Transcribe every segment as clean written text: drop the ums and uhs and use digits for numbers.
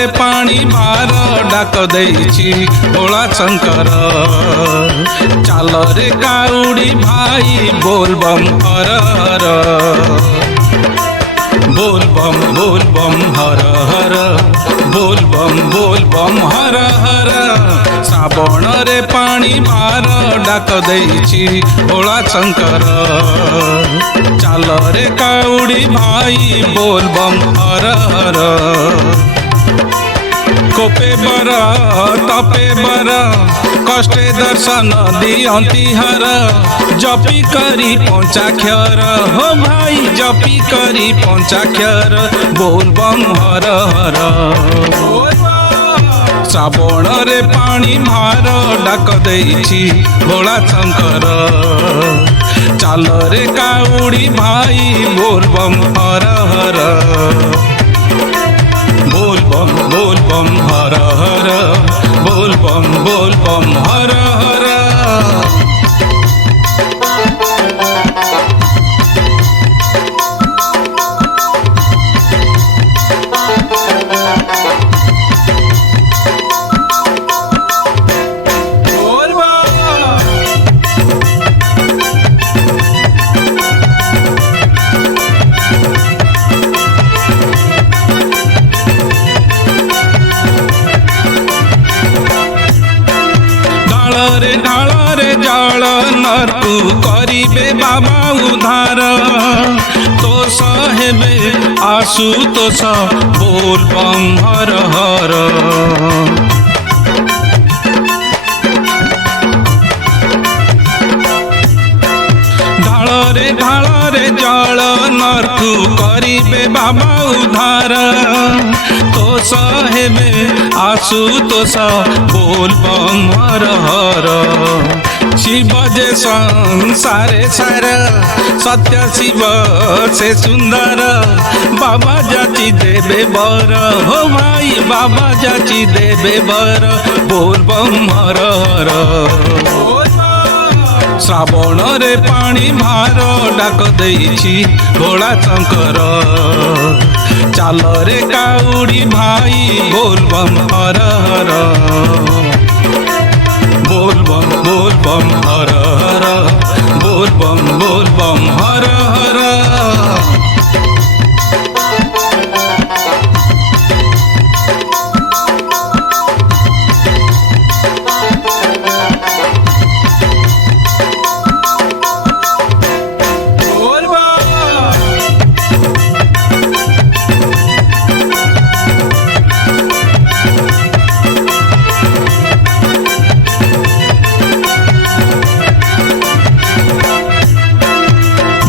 रे पानी भार डाक देइछि भोला शंकर। चाल रे काउड़ी भाई बोल बम हर हर, बोल बम हर हर, बोल बम हर हर। श्रावण रे पानी भार डाक देइछि भोला शंकर। चाल रे काउड़ी भाई बोल बम हर हर। कोपे बर तपे बर कष्टे दर्शन दियंती हर। जपी करी पंचाक्षर हो भाई जपी करी पंचाक्षर बोल बम हर हर। श्रावण रे पानी भार डाक देइछि भोला शंकर। चाल रे काउड़ी भाई बोल बम हर हर, बोल बम हर हर, बोल बम हर हर। ढाल रे जल नरकू करिबे बाबा उधार। तोष हेबे आशुतोष बोल बम हर हर। ढाल रे जल नरकू करिबे बाबा उधार। तोष हेबे आशुतोष बोल बम हर हर। शिव जे संसारे सार सत्य शिव से सुंदर। बाबा जाची देबे बर हो भाई बाबा जाची देबे बर बोल बम हर हर। श्रावण रे पानी भार डाक देइछि भोला शंकर। चाल रे काउड़ी भाई बोल बम हर हर, बोल बम हर हर, बोल बम हर हर।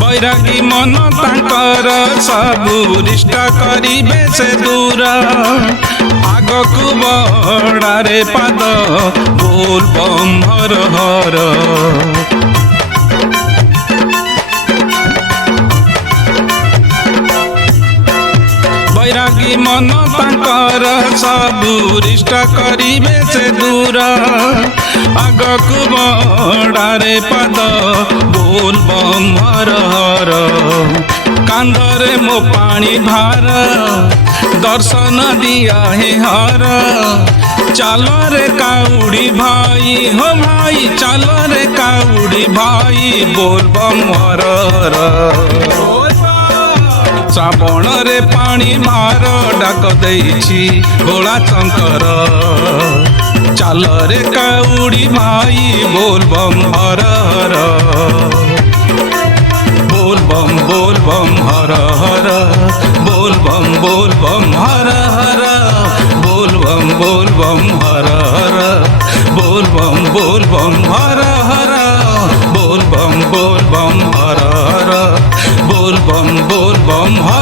बैरागी मन तांकर सबु रिष्ट करिबे से दूर। आगकु बड़ारे पाद बोल बम हर हर। बैरागी मन तांकर सबु रिष्ट करिबे से दूर। आगकु बड़ारे पाद बोल बम हर हर। कांधरे मो पानी भार दर्शन दिया है हर। चाल रे काउड़ी भाई हो भाई चाल रे काउड़ी भाई बोल बम हर हर। श्रावण रे पानी भार डाक देइछि भोला शंकर। चाल रे काउड़ी भाई बोल बम हर हर, बोल बम हर हर, बोल बम हर हर, बोल बम हर हर, बोल बम हर हर, बोल बम हर हर, बोल बम हर